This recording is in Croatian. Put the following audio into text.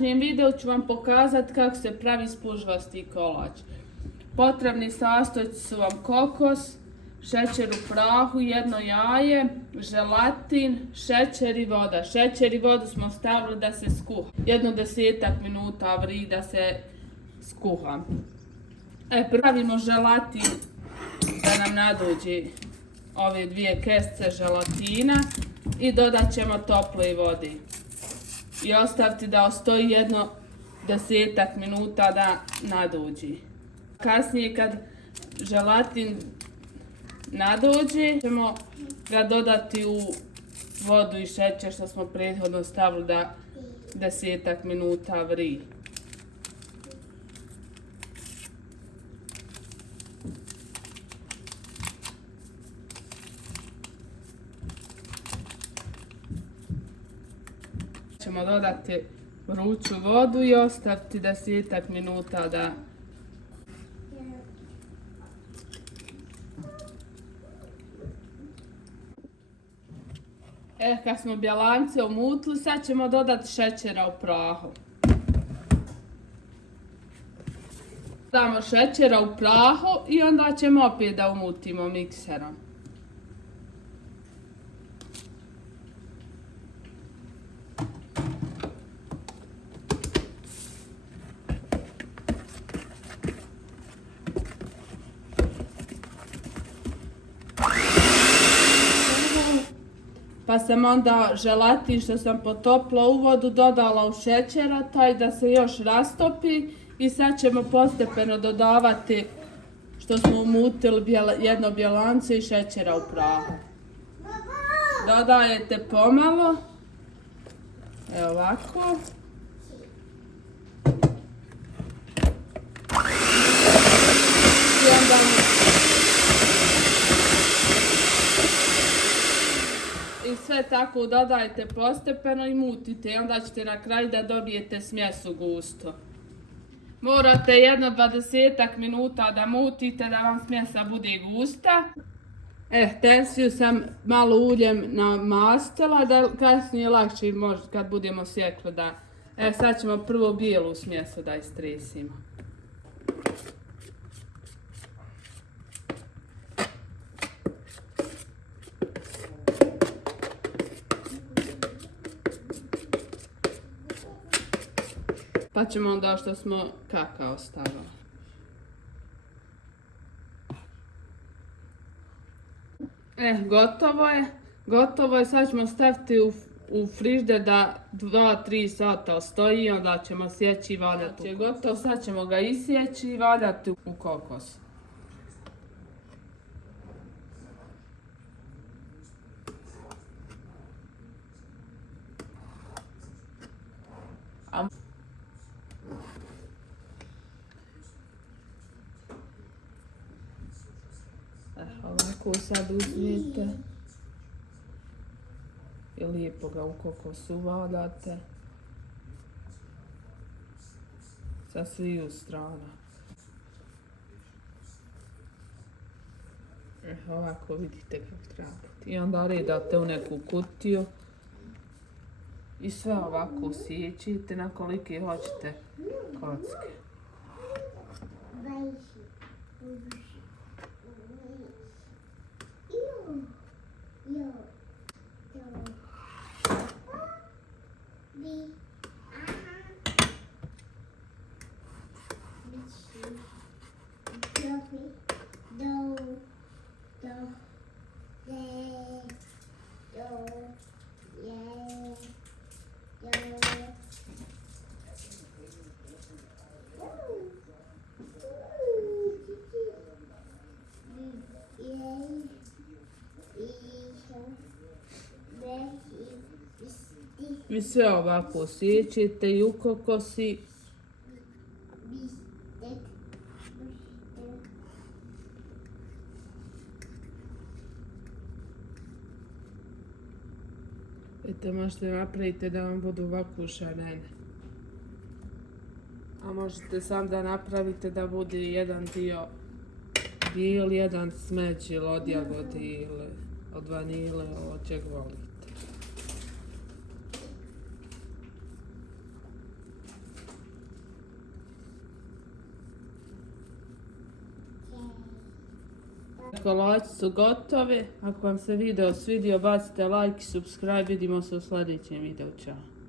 današnjem videu ću vam pokazati kako se pravi spužvasti kolač. Potrebni sastojci su vam kokos, šećer u prahu, jedno jaje, želatin, šećer i voda. Šećer i vodu smo stavili da se skuha. Jedno 10 minuta vri da se skuha. Pravimo želatin da nam nadođe ove 2 kesice želatina i dodat ćemo tople vode. I ostaviti da ostoji jedno 10 minuta da nadođe. Kasnije kad želatin nadođe ćemo ga dodati u vodu i šećer što smo prethodno stavili da 10 minuta vri. Ćemo dodati vruću vodu i ostaviti 10 minuta da kad smo bjelance omutili, sad ćemo dodati šećera u prahu. Damo šećera u prahu i onda ćemo opet da umutimo mikserom. Pa sam onda želatin što sam potopila u vodu dodala u šećera taj da se još rastopi i sad ćemo postepeno dodavati što smo umutili jedno bjelance i šećera u prahu. Dodajete pomalo, evo ovako. I onda sve tako dodajte postepeno i mutite i onda ćete na kraju da dobijete smjesu gusto. Morate jedno 20 minuta da mutite da vam smjesa bude gusta. Tensiju sam malo uljem namastila da kasnije lakše može kad budemo sjekli da. Sad ćemo prvo bijelu smjesu da istresimo. Pa ćemo onda što smo kakao stavili. Gotovo je. Gotovo je, sad ćemo staviti u frižder da 2-3 sata stoji i onda ćemo sjeći i valjati. Gotovo, sad ćemo ga isjeći i valjati u kokos. Ovako sad uzmijete i lijepo ga u kokosu valjate sa sviju strana. Ovako vidite kako treba biti. I onda redate u neku kutiju i sve ovako sjećite na kolike hoćete kocke. Vi sve ovako sjećete i u kokosi. Možete napraviti da vam budu ovako šarene. A možete sam da napravite da bude jedan dio bijel, jedan smeđ ili od jagode ili od vanile, od čeg volite. Kolači su gotovi. Ako vam se video svidio, bacite like i subscribe. Vidimo se u sljedećem videu. Ćao.